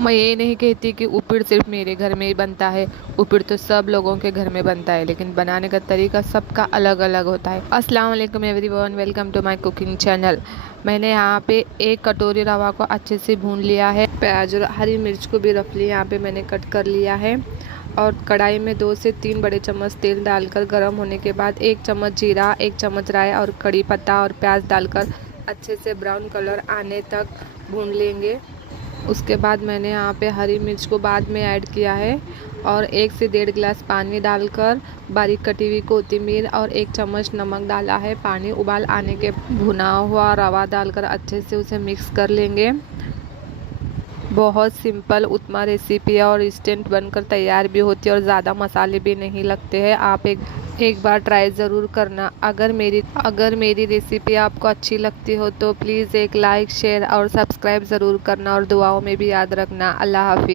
मैं ये नहीं कहती कि उपीड़ सिर्फ मेरे घर में ही बनता है। उपीड़ तो सब लोगों के घर में बनता है, लेकिन बनाने का तरीका सबका अलग अलग होता है। अस्सलाम वालेकुम everyone, welcome to my cooking channel. मैंने यहाँ पे एक कटोरी रवा को अच्छे से भून लिया है। प्याज और हरी मिर्च को भी रफली यहाँ पे मैंने कट कर लिया है। और कढ़ाई में 2 से 3 बड़े चम्मच तेल डालकर गर्म होने के बाद 1 चम्मच जीरा, 1 चम्मच राई और कड़ी पत्ता और प्याज डालकर अच्छे से ब्राउन कलर आने तक भून लेंगे। उसके बाद मैंने यहाँ पे हरी मिर्च को बाद में ऐड किया है और 1 से 1.5 गिलास पानी डालकर बारीक कटी हुई कोथिमीर और 1 चम्मच नमक डाला है। पानी उबाल आने के भुना हुआ रवा डालकर अच्छे से उसे मिक्स कर लेंगे। बहुत सिंपल उपमा रेसिपी है और इंस्टेंट बनकर तैयार भी होती है और ज़्यादा मसाले भी नहीं लगते हैं। आप एक बार ट्राई ज़रूर करना। अगर मेरी रेसिपी आपको अच्छी लगती हो तो प्लीज़ एक लाइक, शेयर और सब्सक्राइब ज़रूर करना और दुआओं में भी याद रखना। अल्लाह हाफिज़।